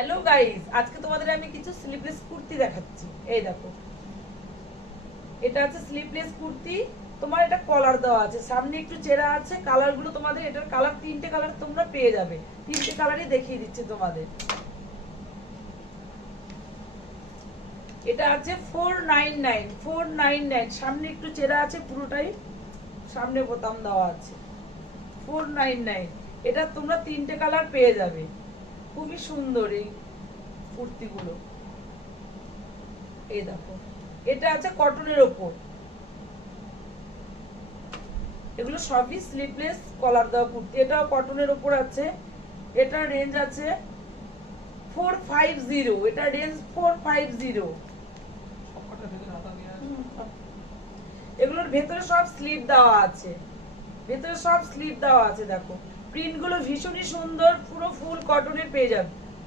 Hello guys, আজকে তোমাদের আমি কিছু স্লিভলেস কুর্তি দেখাচ্ছি। এই দেখো, এটা আছে স্লিভলেস কুর্তি। তোমার এটা কলার দেওয়া আছে, সামনে একটু চেরা আছে। কালারগুলো তোমাদের, এটার কালার তিনটে কালার তোমরা পেয়ে যাবে। তিনটে কালারই দেখিয়ে দিচ্ছি তোমাদের। এটা আছে 499 499। সামনে একটু চেরা আছে, পুরোটাই সামনে বোতাম দেওয়া আছে। 499, এটা তোমরা তিনটে কালার পেয়ে যাবে। খুবই সুন্দর এই কুর্তিগুলো। এই দেখো, এটা আছে কটনের ওপর। এগুলো সবই স্লিভলেস কলার দেওয়া কুর্তি। এটাও কটনের ওপর আছে। এটা রেঞ্জ আছে 450। এটা রেঞ্জ 450। এগুলোর ভেতরে সব স্লিভ দেওয়া আছে। ভেতরে সব স্লিভ দেওয়া আছে। দেখো, প্রিন্ট গুলো ভীষণই সুন্দর, পুরো ফুল কটনের পেয়ে যাবে।